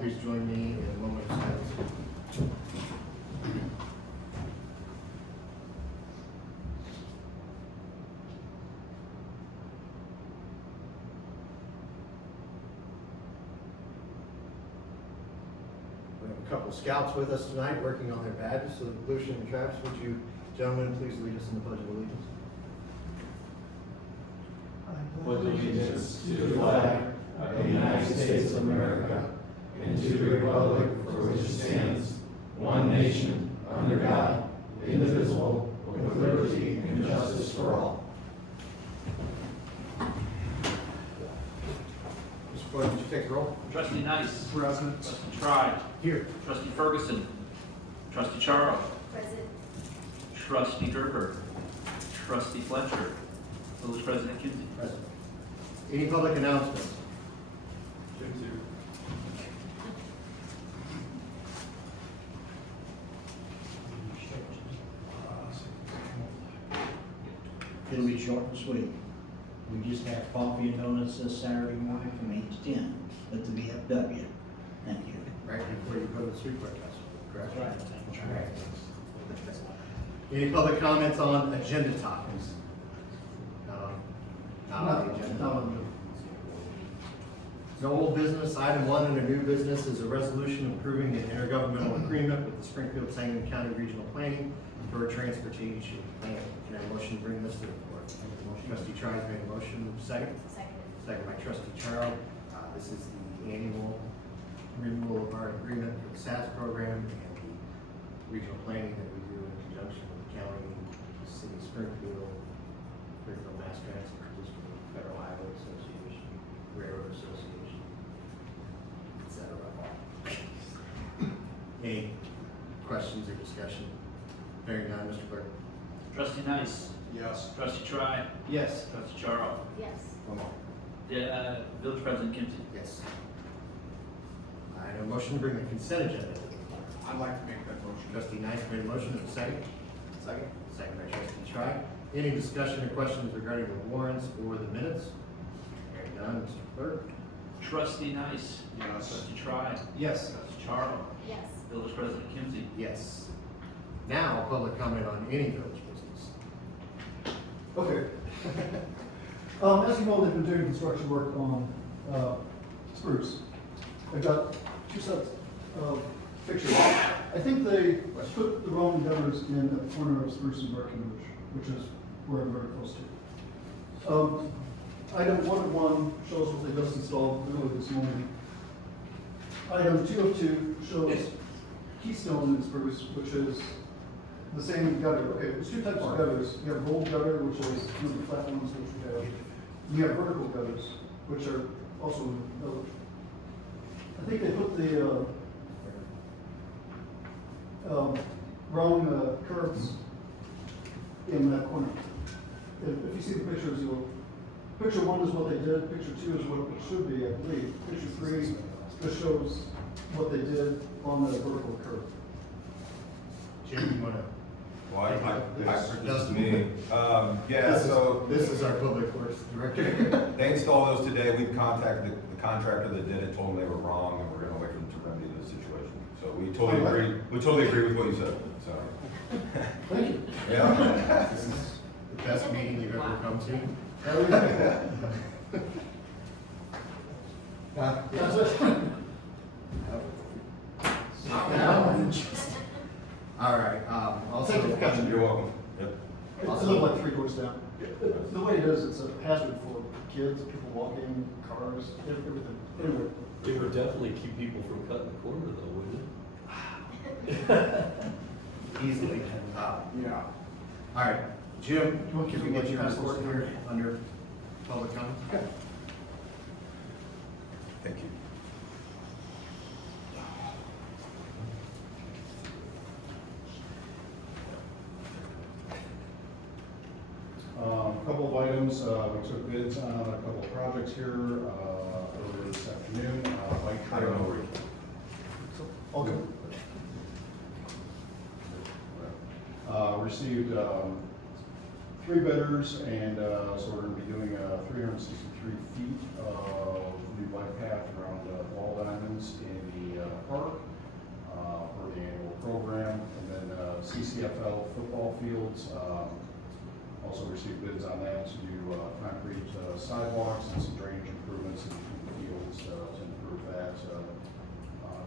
please join me in a moment of silence. We have a couple scouts with us tonight working on their badges. So, Lucian and Travis, would you gentlemen please lead us in the Pledge of Allegiance? Pledge allegiance to the flag of the United States of America and to the republic for which it stands, one nation, under God, indivisible, with liberty and justice for all. Mr. Floyd, would you take the roll? Trustee Nice. Present. Trustee Tribe. Here. Trustee Ferguson. Trustee Charo. Present. Trustee Gerber. Trustee Fletcher. Village President Kinsey. Present. Any public announcements? It'll be short and sweet. We just have coffee and donuts this Saturday morning from 8 to 10 at the VFW. Thank you. Right before you go to the street protest, correct? That's right. Any public comments on agenda topics? Not on the agenda. No old business. Item 1 under new business is a resolution approving an intergovernmental agreement with the Springfield Sangamon County Regional Planning for a transportation plan. Can I have a motion to bring this to the floor? Trustee Trice made a motion. Second? Second. Second by Trustee Charo. This is the annual renewal of our agreement for the SAS program and the regional planning that we do in conjunction with the county, the city of Springfield, Springfield Mass Transit District, Federal Highway Association, Railroad Association, etc. Any questions or discussion? Hearing none, Mr. Clerk. Trustee Nice. Yes. Trustee Tribe. Yes. Trustee Charo. Yes. One more. Village President Kinsey. Yes. I have a motion to bring the consent agenda. I'd like to make that motion. Trustee Nice made a motion, and a second? Second. Second by Trustee Tribe. Any discussion or questions regarding the warrants or the minutes? Hearing none, Mr. Clerk. Trustee Nice. Yes. Trustee Tribe. Yes. Trustee Charo. Yes. Village President Kinsey. Yes. Now, public comment on any village business. Okay. As you know, they've been doing construction work on Spruce. They've got two sets of pictures. I think they put the wrong gutters in at the corner of Spruce and Breckenridge, which is where I'm very close to. Item 101 shows what they just installed earlier this morning. Item 202 shows Keystone in Spruce, which is the same gutter. Okay, there's two types of gutters. You have rolled gutter, which is one of the flat ones, which we have. You have vertical gutters, which are also in the village. I think they put the wrong curves in that corner. If you see the pictures, picture 1 is what they did, picture 2 is what it should be, I believe. Picture 3 just shows what they did on the vertical curve. Jim, you want to? Well, this is me. This is our public works director. They installed those today. We've contacted the contractor that did it, told them they were wrong, and we're gonna wait for them to remedy the situation. So we totally agree, with what you said, so. Thank you. Yeah. This is the best meeting you've ever come to. That's it. All right, also. Thank you for coming. You're welcome. Yep. It's like 3 doors down. The way it is, it's a hazard for kids, people walking, cars, everything, anyway. It would definitely keep people from cutting the corner though, wouldn't it? Easily. Yeah. All right, Jim, You want to can we get your report here under public comment? Okay. Thank you. Couple of items, we took bids on a couple of projects here, earlier this afternoon, bike I don't know, trail. Rick. All good. Received 3 bidders, and so we're going to be doing 363 feet of new bike path around Wall Diamonds in the CCFL football fields. Also received bids on that to do concrete sidewalks and some drainage improvements in between the fields to improve that.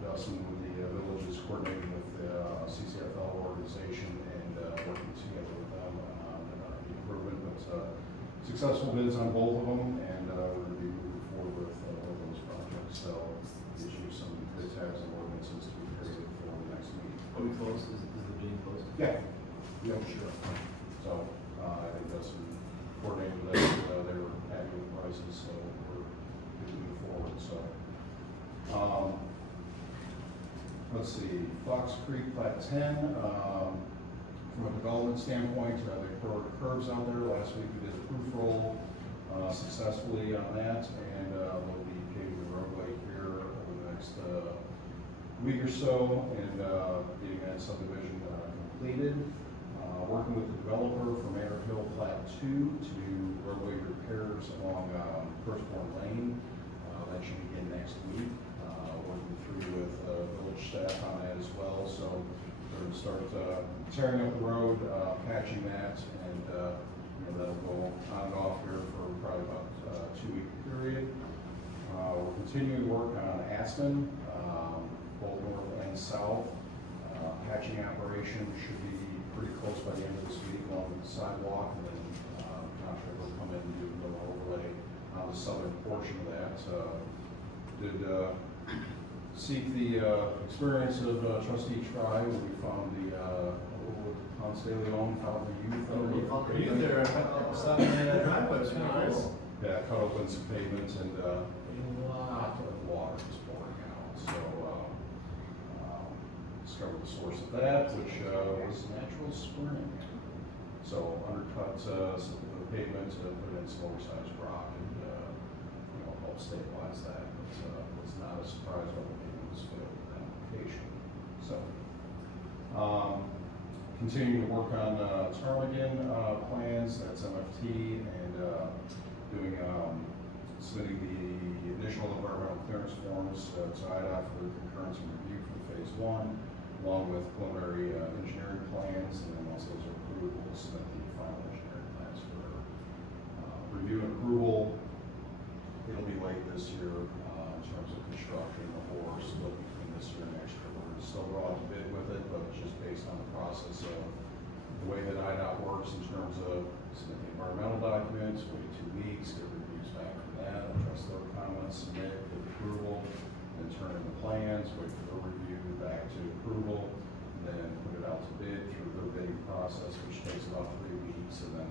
Dustin with the village is coordinating with the CCFL organization and working together with them on the improvement. But successful bids on both of them, and we're going to be moving forward with those projects. So issue some bid tags and ordinances to be created for the next meeting. Are we close? Is the meeting closed? Yeah, sure. So, I think that's coordinated with that, they were happy with prices, so we're moving forward, so. Let's see, Fox Creek Plat 10, from a development standpoint, they poured curbs out there. Last week we did a proof roll, successfully on that, and, we'll be paving the roadway here over the next, week or so, and, getting that subdivision, completed. Working with the developer for Mayor Hill Plat 2 to do roadway repairs along Firstborn Lane. That should begin next week. Working through with village staff on that as well. So we're going to start tearing up the road, patching that, and that'll go on and off here for probably about a 2-week period. We're continuing to work on Aspen, both north and south. Patching operation should be pretty close by the end of this week along with the sidewalk, and then contractor will come in and do a little overlay on the southern portion of that. Did seek the experience of trustee Try when we found the old Ponce de Leon out in the youth. Are you there? Stopping in that driveway, it's kind of cool. Yeah, cut open some pavements and water is pouring out. So discovered the source of that, which was natural spring. So undercut some of the pavement to put in some oversized rock and help stabilize that. But was not a surprise when the pavement was filled with that application. So continuing to work on Ptarmigan plans. That's MFT, and doing submitting the initial environmental clearance forms to IDOT for concurrence and review for phase 1. Along with preliminary engineering plans, and then once those are approved, we'll submit the final engineering plans for review and approval. It'll be late this year in terms of construction, or split between this year and next year. We're still go out to bid with it, but just based on the process of the way that IDOT works in terms of submitting environmental documents, wait 2 weeks, get reviews back from that, address their comments, submit, get approval, then turn in the plans, wait for the review, back to approval, and then put it out to bid through the bidding process, which takes about 3 weeks, and then,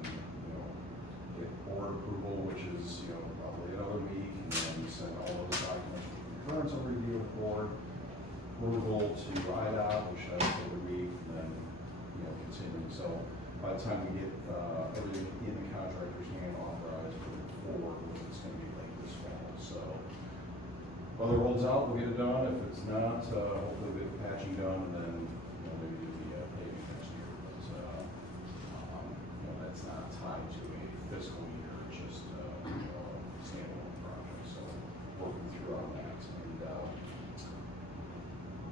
get board approval, which is, probably another week, and then send all those documents for concurrence and review of board, approval to IDOT, which has another week, and then, continue. So by the time we get, everything in the contractor's hand authorized, moving forward, it's gonna be late this fall, so. Whether it rolls out, we'll get it done. If it's not, hopefully we'll get the patching done, and then, maybe do the paving next year. But, that's not tied to a fiscal year, it's just, standalone project. So working through on that. And,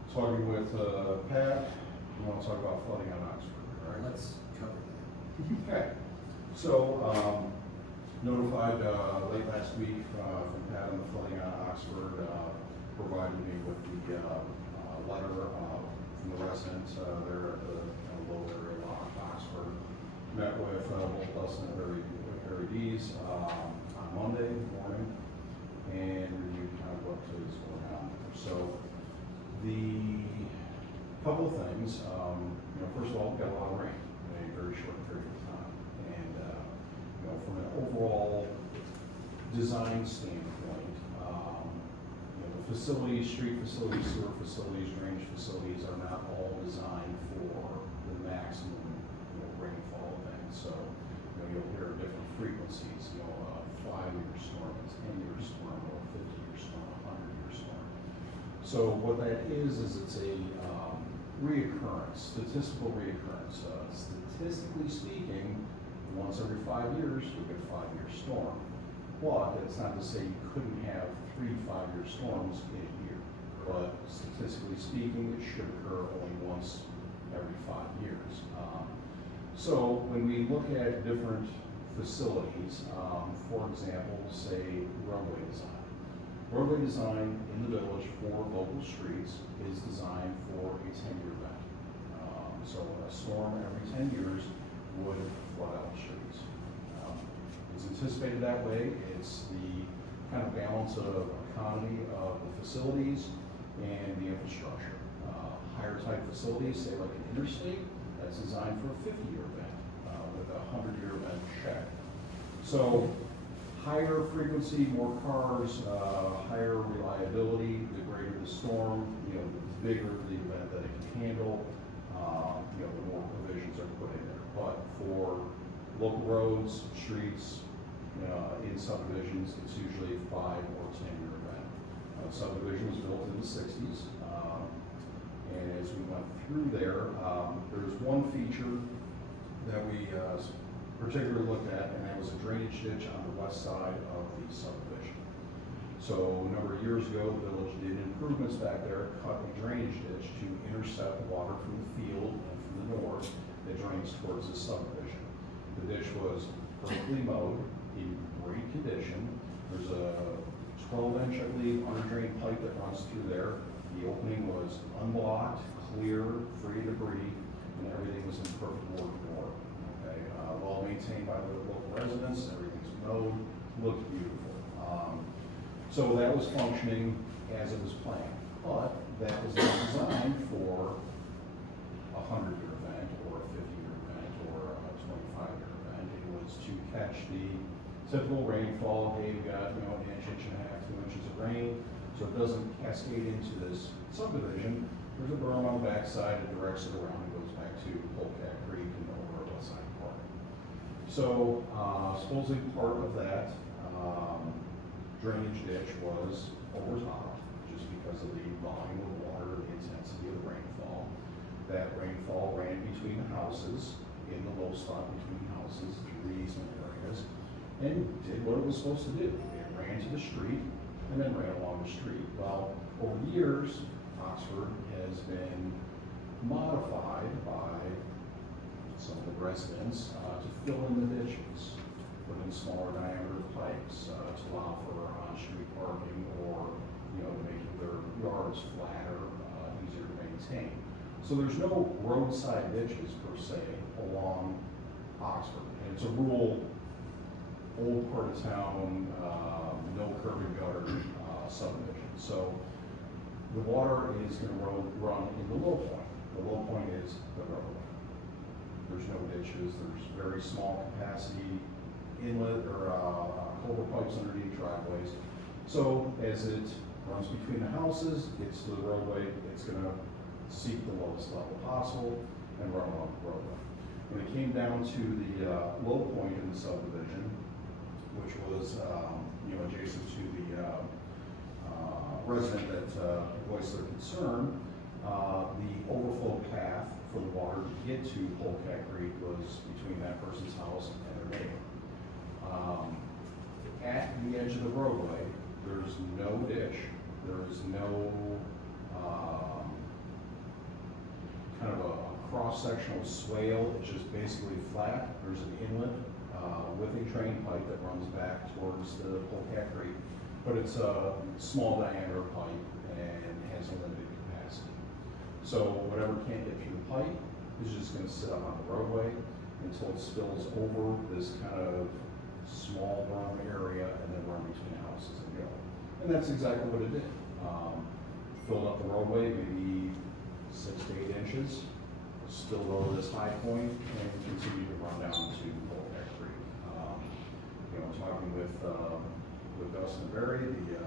talking with, Pat, we want to talk about flooding on Oxford, right? Let's cover that. Okay, so, notified late last week from Pat on the flooding on Oxford, provided me with the letter from the residents there at the low area of Oxford. Met with both Dustin and Harry Dees on Monday morning and reviewed kind of what is going on there. So the couple of things, first of all, we got a lot of rain in a very short period of time. And from an overall design standpoint, the facilities, street facilities, sewer facilities, drainage facilities are not all designed for the maximum, rainfall event. So, you'll hear different frequencies, 5-year storm, a 10-year storm, or a 50-year storm, a 100-year storm. So what that is it's a reoccurrence, statistical reoccurrence. Statistically speaking, once every 5 years, you'll get a 5-year storm. But it's not to say you couldn't have 3 5-year storms in a year. But statistically speaking, it should occur only once every 5 years. So when we look at different facilities, for example, say roadway design. Roadway design in the village for local streets is designed for a 10-year event. So a storm every 10 years would flood out the streets. It's anticipated that way. It's the kind of balance of economy of the facilities and the infrastructure. Higher type facilities, say like an interstate, that's designed for a 50-year event with a 100-year event check. So higher frequency, more cars, higher reliability, the greater the storm, the bigger the event that it can handle, the more provisions are put in there. But for local roads, streets, in subdivisions, it's usually a 5 or 10-year event. Subdivision was built in the 60s, and as we went through there, there's one feature that we particularly looked at, and that was a drainage ditch on the west side of the subdivision. So a number of years ago, the village did improvements back there, cut a drainage ditch to intercept water from the field and from the north that drains towards the subdivision. The ditch was perfectly mowed, in great condition. There's a 12-inch, I believe, under drain pipe that runs through there. The opening was unblocked, clear, free of debris, and everything was in perfect working order. Okay, well maintained by the local residents, everything's mowed, looked beautiful. So that was functioning as it was planned, but that was not designed for a 100-year event or a 50-year event or a 25-year event. It was to catch the typical rainfall. Hey, we got an inch, inch and a half, 2 inches of rain, so it doesn't cascade into this subdivision. There's a berm on the backside that directs it around and goes back to Polecat Creek and over West Side Park. So supposedly part of that drainage ditch was overtopped just because of the volume of water, the intensity of the rainfall. That rainfall ran between the houses, in the low spot between houses, through the easement areas, and did what it was supposed to do. It ran to the street and then ran along the street. Well, over the years, Oxford has been modified by some of the residents to fill in the ditches, put in smaller diameter pipes to allow for on-street parking or, to make their yards flatter, easier to maintain. So there's no roadside ditches per se along Oxford. And it's a rural, old part of town, no curb and gutter subdivision. So the water is going to run in the low point. The low point is the roadway. There's no ditches. There's very small capacity inlet or culvert pipes underneath driveways. So as it runs between the houses, gets to the roadway, it's going to seek the lowest level possible and run along the roadway. When it came down to the low point in the subdivision, which was adjacent to the resident that voiced their concern, the overflow path for the water to get to Polecat Creek was between that person's house and their neighbor. At the edge of the roadway, there's no ditch, there is no kind of a cross-sectional swale. It's just basically flat. There's an inlet with a drain pipe that runs back towards the Polecat Creek, but it's a small diameter pipe and has a limited capacity. So whatever can't get through the pipe is just going to sit up on the roadway until it spills over this kind of small berm area and then run between houses and go. And that's exactly what it did. Filled up the roadway maybe 6 to 8 inches, still lower this high point, and continued to run down to Polecat Creek. Talking with Dustin Berry, the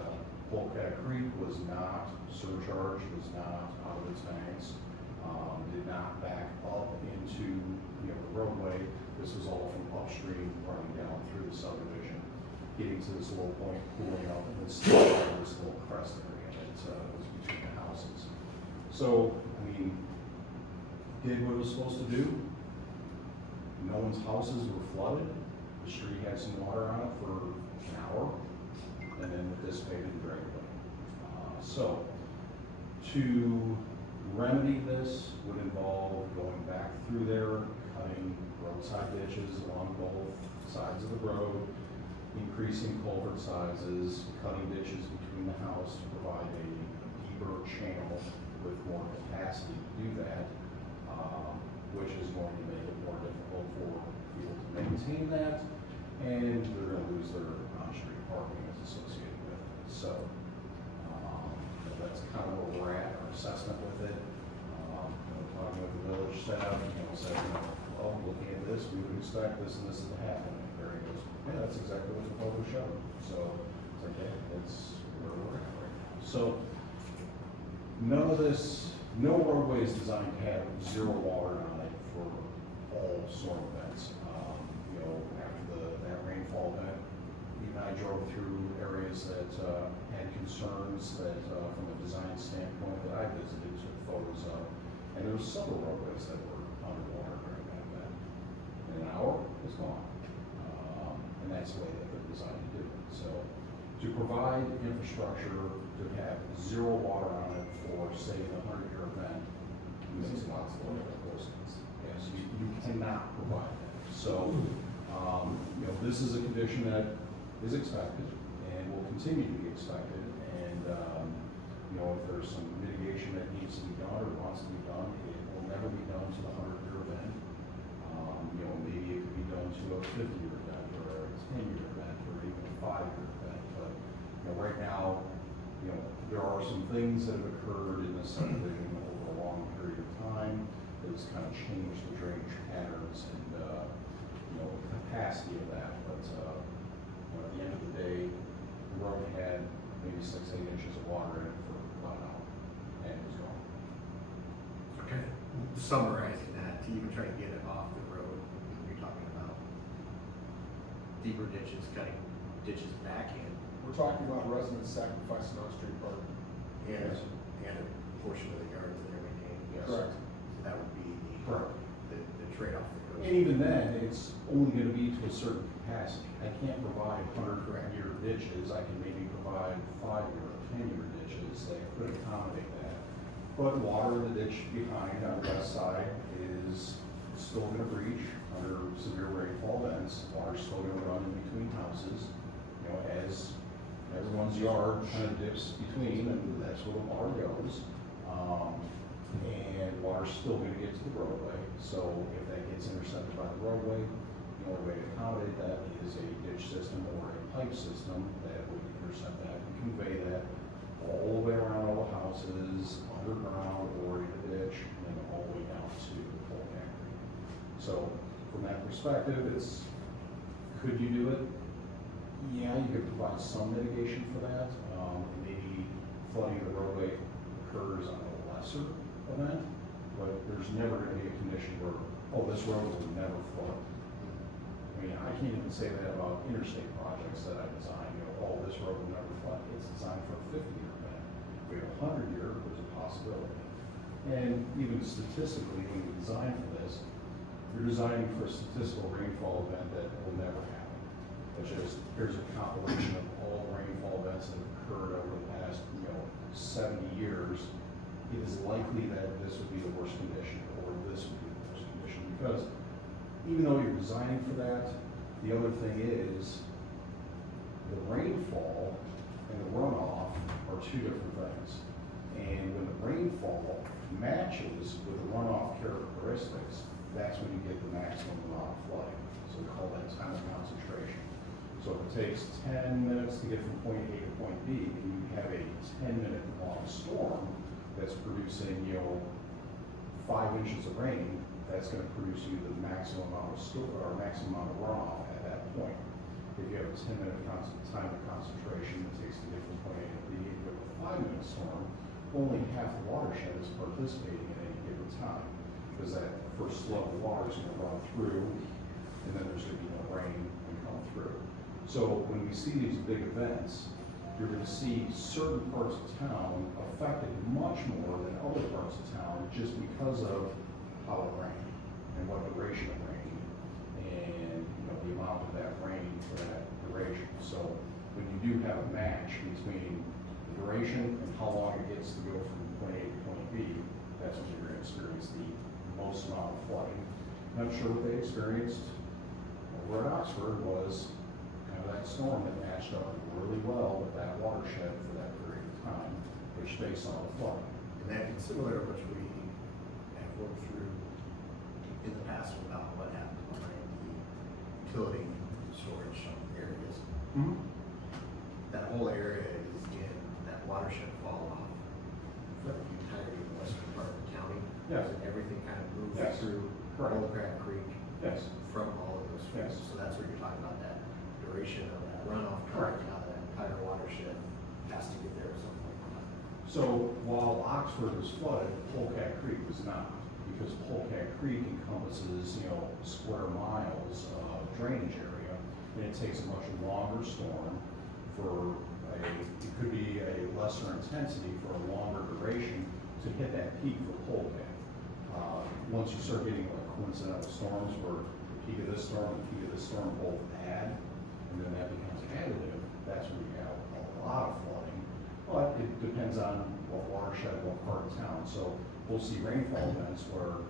Polecat Creek was not surcharged, was not out of its banks, did not back up into the roadway. This was all from upstream running down through the subdivision, getting to this low point, cooling out, and then still this little crest area that was between the houses. So, did what it was supposed to do. No one's houses were flooded. The street had some water on it for an hour, and then it dissipated and drained away. So, to remedy this would involve going back through there, cutting roadside ditches along both sides of the road, increasing culvert sizes, cutting ditches between the house to provide a deeper channel with more capacity to do that, which is going to make it more difficult for people to maintain that, and they're gonna lose their on-street parking that's associated with it. So, that's kind of where we're at, our assessment with it. Talking with the village staff, said, well, looking at this, we would expect this and this to happen. And Barry goes, yeah, that's exactly what the photo showed. So, it's like, yeah, that's where we're at right now. So, none of this, no roadway is designed to have zero water on it for all storm events. After that rainfall event, even I drove through areas that had concerns that, from a design standpoint, that I visited, took photos of, and there were several roadways that were underwater during that event. In an hour, it's gone. And that's the way that they're designed to do it. So, to provide infrastructure to have zero water on it for, say, the 100-year event, makes lots of sense. Yes, you cannot provide that. So, this is a condition that is expected and will continue to be expected. And, if there's some mitigation that needs to be done or wants to be done, it will never be done to the 100-year event. Maybe it could be done to a 50-year event or a 10-year event or even a 5-year event. But, right now, there are some things that have occurred in this subdivision over a long period of time that has kind of changed the drainage patterns and, capacity of that. But, at the end of the day, the road had maybe 6-8 inches of water in it for about an hour, and it was gone. Okay. Summarizing that, to even try to get it off the road, you're talking about deeper ditches, cutting ditches back in, We're talking about residents sacrificing on-street parking. and a portion of the yard that they're maintaining. Yes. Correct. So that would be Correct. the trade-off that goes. And even then, it's only gonna be to a certain capacity. I can't provide 100-year ditches, I can maybe provide 5-year or 10-year ditches that could accommodate that. But water in the ditch behind on the west side is still gonna breach under severe rainfall events. Water's still gonna run in between houses, as everyone's yard kind of dips between, and that's where the water goes. And water's still gonna get to the roadway, so if that gets intercepted by the roadway, the only way to accommodate that is a ditch system or a pipe system that would intercept that and convey that all the way around all the houses, underground or in the ditch, and then all the way down to the pole factory. So, from that perspective, could you do it? Yeah, you could provide some mitigation for that. Maybe flooding of the roadway occurs on a lesser event, but there's never gonna be a condition where, oh, this road will never flood. I mean, I can't even say that about interstate projects that I design, oh, this road will never flood. It's designed for a 50-year event. If we have a 100-year, there's a possibility. And even statistically, when you design for this, you're designing for a statistical rainfall event that will never happen. It's just, here's a compilation of all rainfall events that have occurred over the past, 70 years. It is likely that this would be the worst condition, or this would be the worst condition, because even though you're designing for that, the other thing is, the rainfall and the runoff are two different things. And when the rainfall matches with the runoff characteristics, that's when you get the maximum amount of flooding. So we call that time of concentration. So if it takes 10 minutes to get from point A to point B, and you have a 10-minute long storm that's producing, 5 inches of rain, that's gonna produce you the maximum amount of maximum amount of runoff at that point. If you have a 10-minute time of concentration, it takes to get from point A to B. If you have a 5-minute storm, only half the watershed is participating at any given time, because that first flood of water is gonna run through, and then there's gonna be no rain and come through. So when we see these big events, you're gonna see certain parts of town affected much more than other parts of town just because of how it rained and what duration it rained and the amount of that rain for that duration. So when you do have a match between the duration and how long it gets to go from point A to point B, that experienced the most amount of flooding. Not sure what they experienced over at Oxford was kind of that storm that matched up really well with that watershed for that period of time, which they saw the flooding. And that is similar to what we have worked through in the past about what happened behind the utility storage areas. That whole area is in that watershed fall off for the entirety of the western part of the county. Yes. And everything kind of moves Yes. through Correct. Old Crab Creek Yes. from all of those fields. Yes. So that's where you're talking about that duration of that runoff Correct. coming out of that entire watershed has to get there at some point in time. So while Oxford was flooded, Polecat Creek was not, because Polecat Creek encompasses, square miles of drainage area, and it takes a much longer storm for it could be a lesser intensity for a longer duration to hit that peak for Polecat. Once you start getting like coincidental storms where the peak of this storm and the peak of this storm both add, and then that becomes additive, that's when you have a lot of flooding. But it depends on what watershed, what part of town. So we'll see rainfall events where,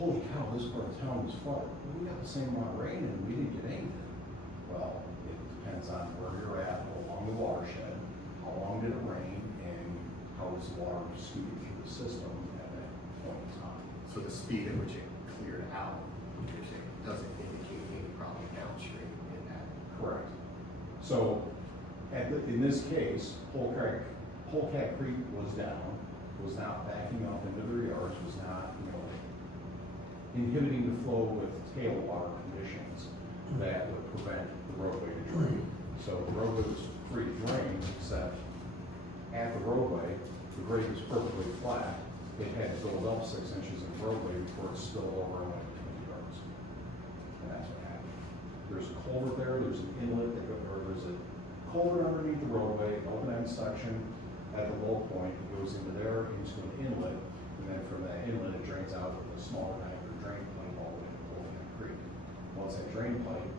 holy cow, this part of town was flooded. Well, we got the same amount of rain and we didn't get anything. Well, it depends on where you're at along the watershed, how long did it rain, and how was the water distributed through the system at that point in time. So the speed at which it cleared out, you're saying, doesn't indicate any problem downstream in that. Correct. So, in this case, Polecat Creek was down, was not backing up into their yards, was not, inhibiting the flow with tailwater conditions that would prevent the roadway to drain. So the roadway was free to drain, except at the roadway, the grade was perfectly flat. It had to build up 6 inches in the roadway before it spilled over and went into the yards. And that's what happened. There's a culvert there, there's an inlet, there's a culvert underneath the roadway, open-end section at the low point, it goes into there, into an inlet, and then from that inlet, it drains out with a small diameter drain pipe all the way to Polecat Creek. Once that drain pipe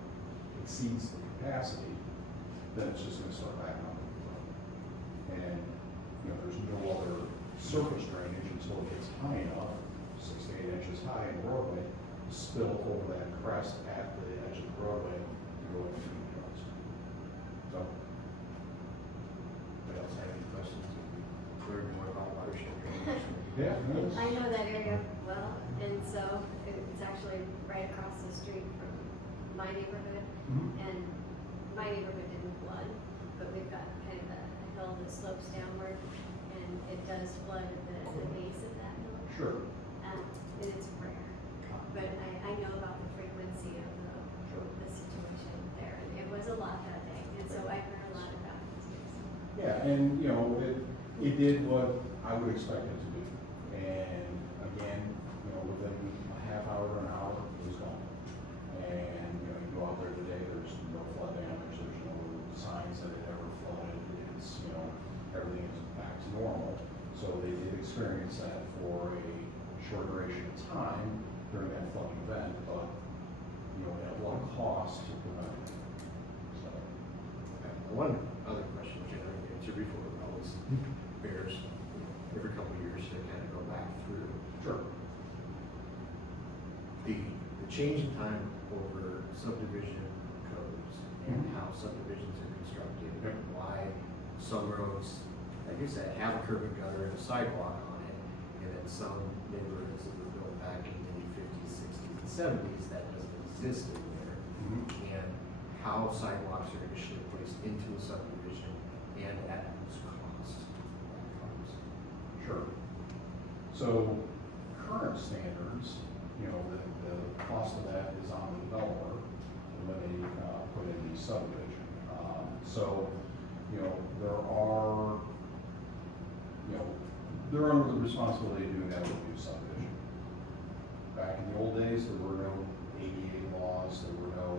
exceeds the capacity, then it's just gonna start backing up. And, there's no other surface drainage until it gets high enough, 6 to 8 inches high in the roadway, to spill over that crest at the edge of the roadway and go into the yards. So, Anybody else have any questions? Learn more about watershed drainage? yeah. I know that area well, and so it's actually right across the street from my neighborhood. Mhm. And my neighborhood didn't flood, but we've got kind of a hill that slopes downward, and it does flood at the base of that hill. Sure. And it's rare, but I know about the frequency of the situation there, and it was a lot that day, and so I heard a lot about it too. Yeah, and, it did what I would expect it to do. And again, within a half hour to an hour, it was gone. And, you go out there today, there's no flood damage, there's no signs that it ever flooded, it's, everything is back to normal. So they did experience that for a short duration of time during that flooding event, but, at what cost to prevent it. So, One other question, which I know you answered before, but always bears every couple of years to kind of go back through. sure. The change in time over subdivision codes and how subdivisions are constructed, and why some roads, like you said, have a curb and gutter and a sidewalk on it, and then some neighborhoods that were built back in the 50s, 60s, and 70s, that doesn't exist anymore. And how sidewalks are initially placed into a subdivision and at whose cost that comes. Sure. So current standards, the cost of that is on the developer when they put in the subdivision. So, they're under the responsibility of doing that with a new subdivision. Back in the old days, there were no ADA laws, there were no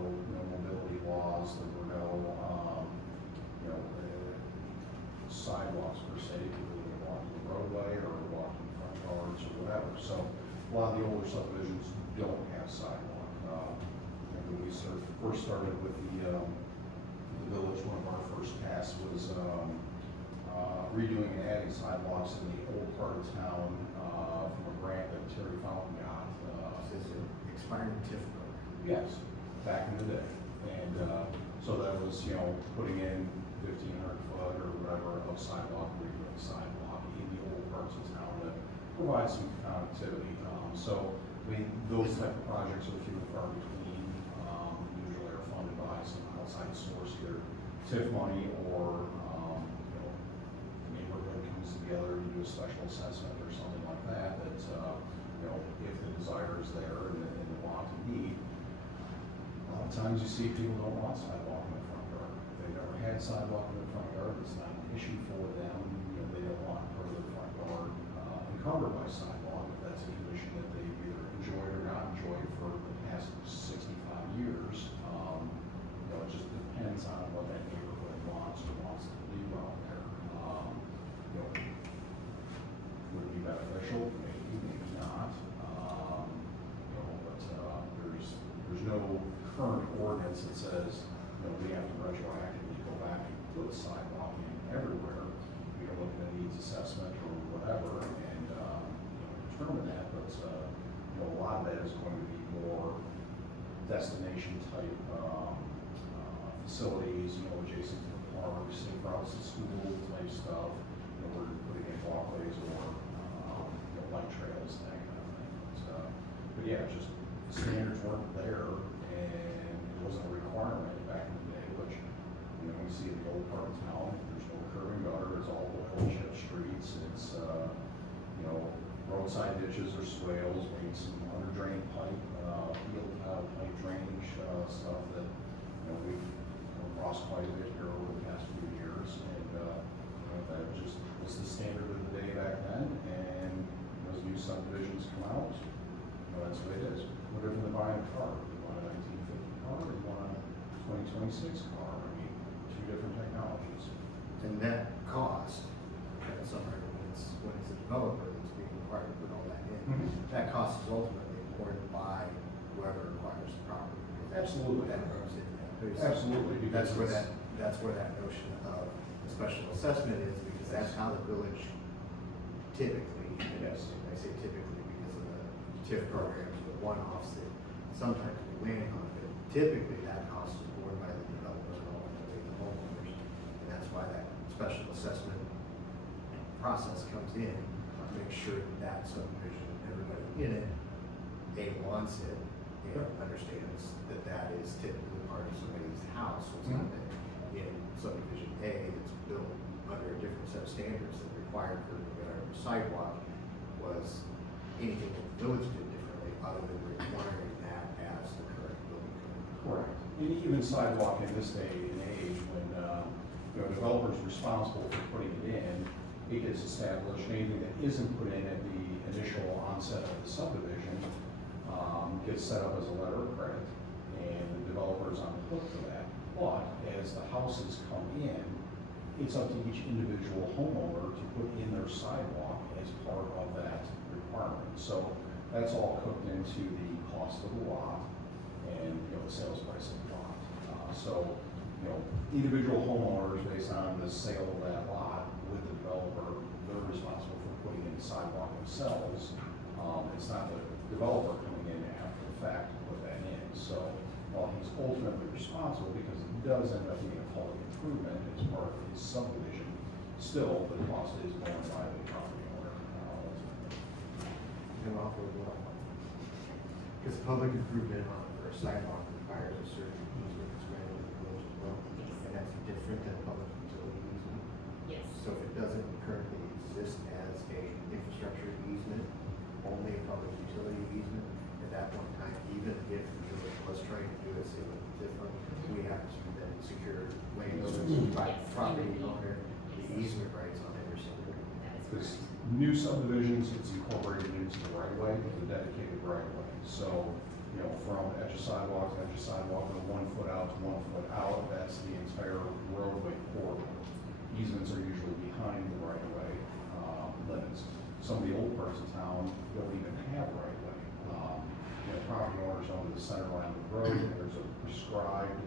mobility laws, there were no, sidewalks per se, people were walking the roadway or walking front yards or whatever. So a lot of the older subdivisions don't have sidewalk. When we first started with the village, one of our first tasks was redoing and adding sidewalks in the old part of town, from a grant that Terry Fountain got. This is an expiring TIF program. Yes, back in the day. And, so that was, you know, putting in 1,500 foot or whatever of sidewalk, redoing sidewalk in the old parts of town that provide some connectivity. So, I mean, those type of projects are few and far between. Usually are funded by some outside source, either TIF money or, you know, the neighborhood comes together and do a special assessment or something like that, that, you know, if the desire is there and the want and need. A lot of times you see people don't want sidewalk in the front yard. If they've never had sidewalk in the front yard, it's not an issue for them. You know, they don't want part of their front yard encumbered by sidewalk. If that's a condition that they either enjoyed or not enjoyed for the past 65 years. You know, it just depends on what that neighborhood wants or wants to do out there. You know, would it be beneficial? Maybe, maybe not. You know, but there's no current ordinance that says, you know, we have to retroactively go back and put sidewalk in everywhere. We can look at a needs assessment or whatever and, you know, determine that, but, you know, a lot of that is going to be more destination type, facilities, you know, adjacent to the park, safe routes to school type stuff. You know, we're putting in walkways or, you know, bike trails, that kind of thing. But yeah, just the standards weren't there and it wasn't a requirement back in the day, which, you know, we see in the old part of town, there's no curb and gutter, it's all oil chip streets, it's, you know, roadside ditches or swales, maybe some under drain pipe, field pipe drainage, stuff that, you know, we've come across quite a bit here over the past few years, and, you know, that just was the standard of the day back then, and as new subdivisions come out, you know, that's the way it is. No different than buying a car. You want a 1950 car or you want a 2026 car? I mean, two different technologies. And that cost, that's somewhere when it's a developer that's being required to put all that in, that cost is ultimately borne by whoever acquires the property. Absolutely. That goes in there. Absolutely, because That's where that notion of a special assessment is, because that's how the village typically, and Yes. I say typically because of the TIF programs, the one-offs that sometimes we land on, but typically that cost is borne by the developers and ultimately the homeowners. And that's why that special assessment process comes in, to make sure that subdivision, everybody in it, wants it, and understands that that is typically part of somebody's house, so it's not that in subdivision A, that's built under a different set of standards that required curb and gutter or sidewalk, was anything that the village did differently, other than requiring that as the current building code. Correct. And even sidewalk in this day and age, when, you know, developer's responsible for putting it in, it gets established, anything that isn't put in at the initial onset of the subdivision, gets set up as a letter of credit, and the developer's on the hook for that. But as the houses come in, it's up to each individual homeowner to put in their sidewalk as part of that requirement. So that's all cooked into the cost of the lot and, you know, the sales price of the lot. So, you know, individual homeowners, based on the sale of that lot with the developer, they're responsible for putting in the sidewalk themselves. It's not the developer coming in after the fact to put that in. So while he's ultimately responsible, because it does end up being a public improvement as part of his subdivision, still the cost is borne by the property owner ultimately. And also as well. Because public improvement on for a sidewalk requires a certain easement that's granted to the village as well, and that's different than public utility easement. Yes. So if it doesn't currently exist as a infrastructure easement, only a public utility easement, at that point in time, even if the village was trying to do it, say with different, we have to then secure landowners, private property owner, the easement rights on every single. Because new subdivisions, it's incorporated into the right of way, the dedicated right of way. So, you know, from edge of sidewalk to edge of sidewalk, from 1 foot out to 1 foot out, that's the entire roadway corridor. Easements are usually behind the right of way limits. Some of the old parts of town don't even have right of way. You know, property owners own the center line of the road, and there's a prescribed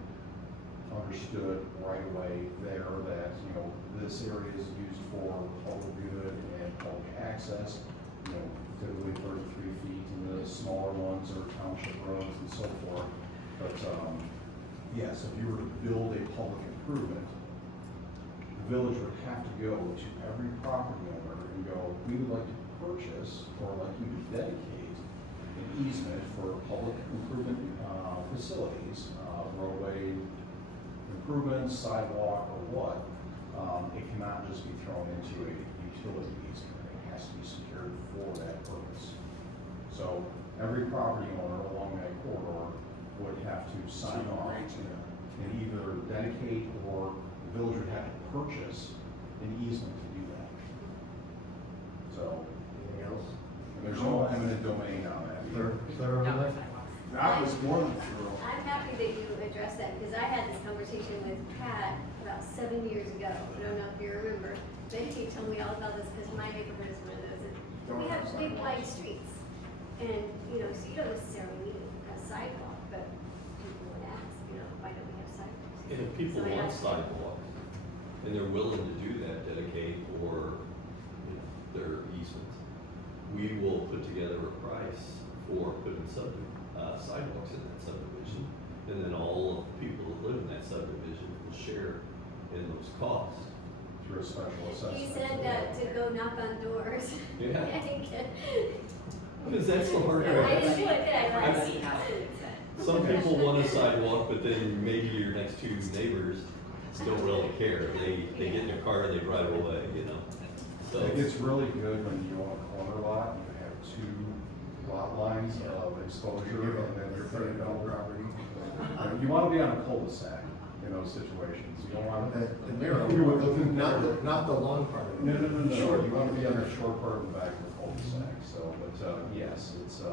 understood right away there that, you know, this area is used for public good and public access, you know, typically 33 feet, and the smaller ones are township roads and so forth. But, yes, if you were to build a public improvement, the village would have to go to every property owner and go, we would like to purchase or like you to dedicate an easement for public improvement facilities, roadway improvements, sidewalk, or what. It cannot just be thrown into a utility easement. It has to be secured for that purpose. So every property owner along that corridor would have to sign off and either dedicate, or the village would have to purchase an easement to do that. So, Anything else? and there's no eminent domain on that either. Clear on that? I was more than thrilled. I'm happy that you addressed that, because I had this conversation with Pat about 7 years ago. I don't know if you remember. Then he told me all about this, because my neighborhood is one of those. And we have big wide streets. And, you know, so you don't necessarily need a sidewalk, but people would ask, you know, why don't we have sidewalks? And if people So I want asked- sidewalks, and they're willing to do that, dedicate or, you know, their easements, we will put together a price for putting sidewalks in that subdivision, and then all of the people that live in that subdivision will share in those costs. Through a special assessment. He said to go knock on doors. Yeah. I Because that's the hard part. didn't do it, did I? I've- Lexi? Some people want a sidewalk, but then maybe your next two neighbors don't really care. They get in their car and they drive away, you know? So, It gets really good when you own a corner lot, and you have two lot lines of exposure, and then you're putting it on property. You wanna be on a cul-de-sac in those situations, you don't wanna. The narrow, not the long part of it. No, you wanna be on the short part in the back of the cul-de-sac, so, but, yes, it's, you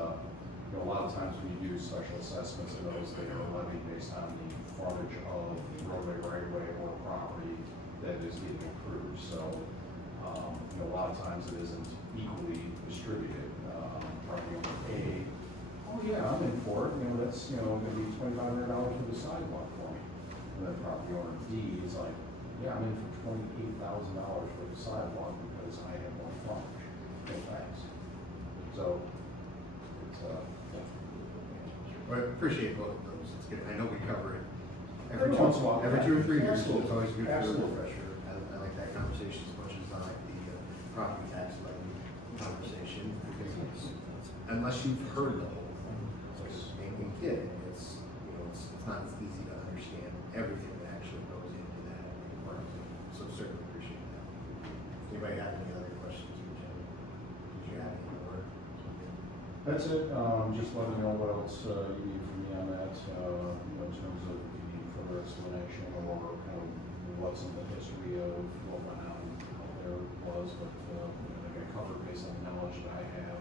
know, a lot of times when you do special assessments of those, they are levied based on the frontage of the roadway, right-of-way, or property that is getting improved, so, you know, a lot of times it isn't equally distributed. Property owner A, oh yeah, I'm in for it, you know, that's, you know, gonna be $2,500 for the sidewalk for me. And then property owner D is like, yeah, I'm in for $28,000 for the sidewalk because I have more frontage. No thanks. So, it's, yeah. Well, I appreciate both of those, it's good, I know we cover it Every once in a while. every 2 or 3 years, so it's Absolutely. always good for a Absolutely. refresher. I like that conversation as much as I like the property tax levy conversation, because unless you've heard the whole thing, and kid, it's, you know, it's not as easy to understand everything that actually goes into that part, so certainly appreciate that. Anybody have any other questions for Jim? Did you have any more? That's it, just let me know what else you need from me on that, you know, in terms of the further explanation or kind of what's in the history of what went on out there was, but, you know, I think I covered based on the knowledge that I have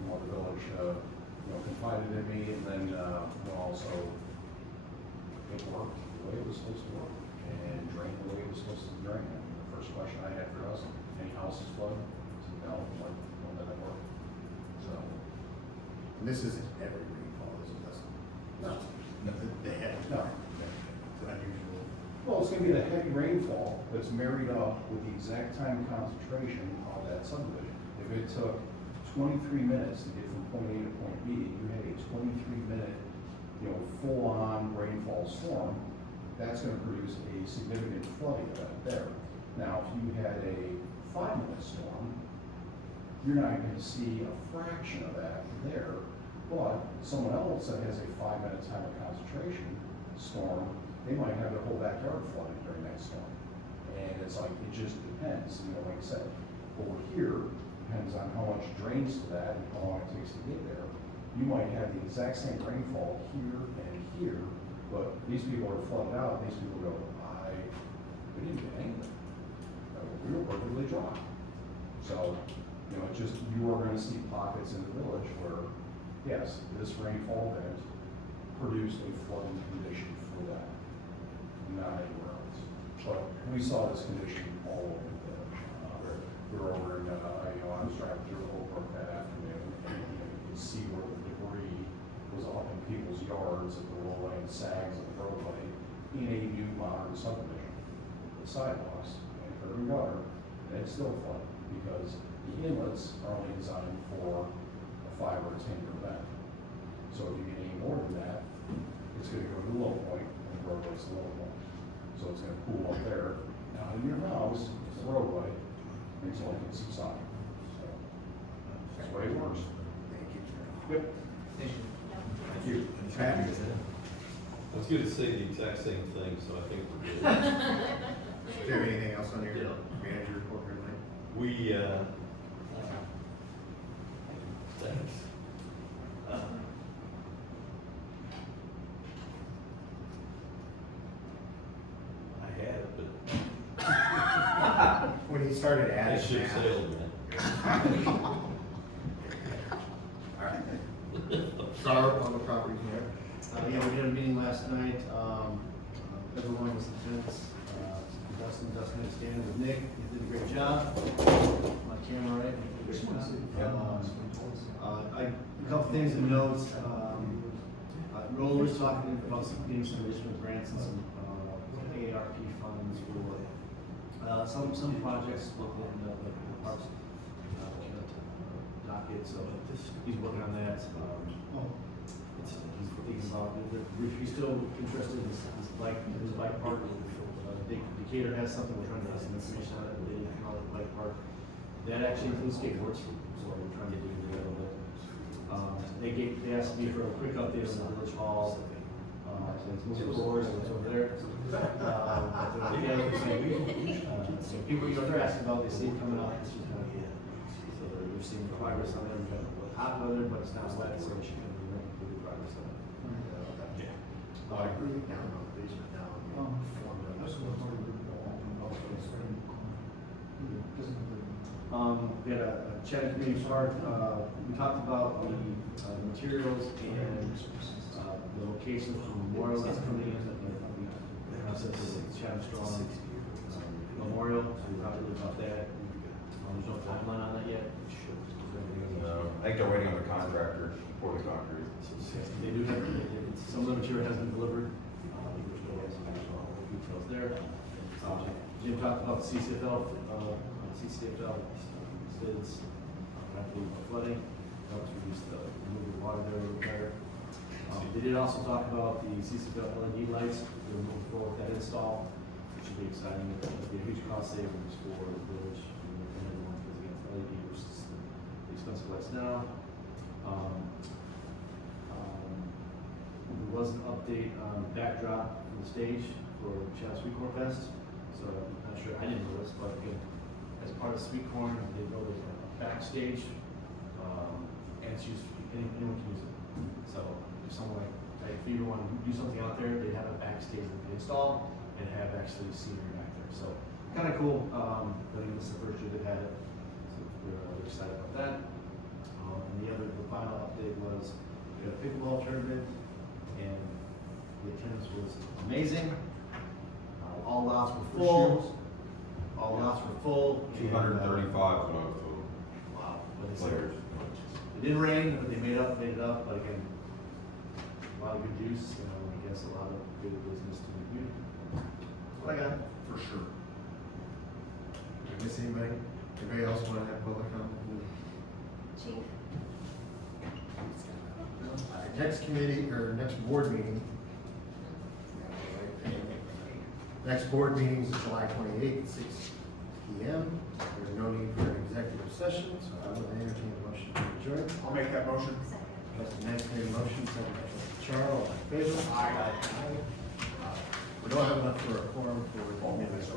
from what the village, you know, confided in me, and then, you know, also it worked the way it was supposed to work, and drained the way it was supposed to drain. And the first question I had for us, any houses flood? I said, no, like, when did that work? So, And this isn't every rainfall, this is just. No. The head. No. It's unusual. well, it's gonna be the heavy rainfall that's married up with the exact time concentration of that subdivision. If it took 23 minutes to get from point A to point B, and you had a 23-minute, you know, full-on rainfall storm, that's gonna produce a significant flooding event there. Now, if you had a 5-minute storm, you're not gonna see a fraction of that there, but someone else that has a 5-minute time of concentration storm, they might have their whole backyard flooded during that storm. And it's like, it just depends, you know, like I said, over here, depends on how much drains to that and how long it takes to get there. You might have the exact same rainfall here and here, but these people are flooded out, and these people go, we didn't get anything. We were perfectly dry. So, you know, it just, you are gonna see pockets in the village where, yes, this rainfall event produced a flooding condition for that, not anywhere else. But we saw this condition all over the village. We were over in, you know, I was driving through Holbrook that afternoon, and you know, you could see where the debris was up in people's yards at the rolling sags of the roadway. in a new modern subdivision, the sidewalks and curb and gutter, they still flood, because the inlets are only designed for a 5 or a 10-year event. So if you get any more than that, it's gonna go to the low point, and the roadway's the low point. So it's gonna pool up there. Now, in your house, it's a roadway, until it can subside. So, that's the way it works. Thank you. Yep. Thank you. Thank you. Pat? I was gonna say the exact same thing, so I think we're good. Do you have anything else on your manager report, or anything? We, thanks. I had it, but When he started I adding should math. sailed, man. All right. Start on the property here. Yeah, we had a meeting last night, everyone was intense, Dustin and Stan with Nick, he did a great job. My camera, right? He did a great job. A couple things to note, Roland was talking about getting some additional grants and some, ARP funds for, some projects within the parks, docket, so he's working on that. He's thinking about, he's still interested in his bike park. Decatur has something, we're trying to get some information on it, but they didn't call it bike park. That actually includes skateboards, so we're trying to do a little bit. They asked me for a quick update on the village hall, so it's moving forward, so it's over there. So people, they're asking about, they see it coming out, it's just kind of, so they're seeing progress on it, we've got hot weather, but it's not wet, so it should be making good progress on it. I agree. Down on the basement, down. We had a Chattanooga Community Park, we talked about the materials and the location for Memorial that's coming in. We have said the Chatham Strong Memorial, so we talked a little about that. There's no timeline on that yet. I think they're waiting on the contractor for the concrete. They do have, some of the material has been delivered, we're still waiting some additional details there. Jim talked about CCFL bids, after flooding, helps reduce the, remove the water there a little better. They did also talk about the CCFL LED lights, they're moving forward with that install, which should be exciting, it'll be a huge cost savings for the village, and everyone, because again, LED versus the expensive lights now. There was an update on backdrop from the stage for Chatham Sweet Corn Fest. So I'm not sure, I didn't know this, but again, as part of Sweet Corn, they built a backstage, and it's used, anyone can use it. So if someone like, if you want to do something out there, they have a backstage that they install and have actually scenery back there. So kind of cool, but this is the first year they've had it, so we're excited about that. And the final update was, we had a pickleball tournament, and the attendance was amazing. All lots were full. All lots were full. and, 235 when I was told. Wow. But it's, Players. it didn't rain, but they made it up, but again, a lot of good juice, I guess a lot of good business to the community. What I got? For sure. Did I miss anybody? Anybody else want to have public comment? Chief, Next committee, or next board meeting. Next board meeting is July 28th, 6 p.m. There's no need for an executive session, so I will entertain a motion to adjourn. I'll make that motion. second. Trustee Knight made a motion, second by Trustee Charles, all in favor? Aye. We don't have enough for a quorum for the minutes.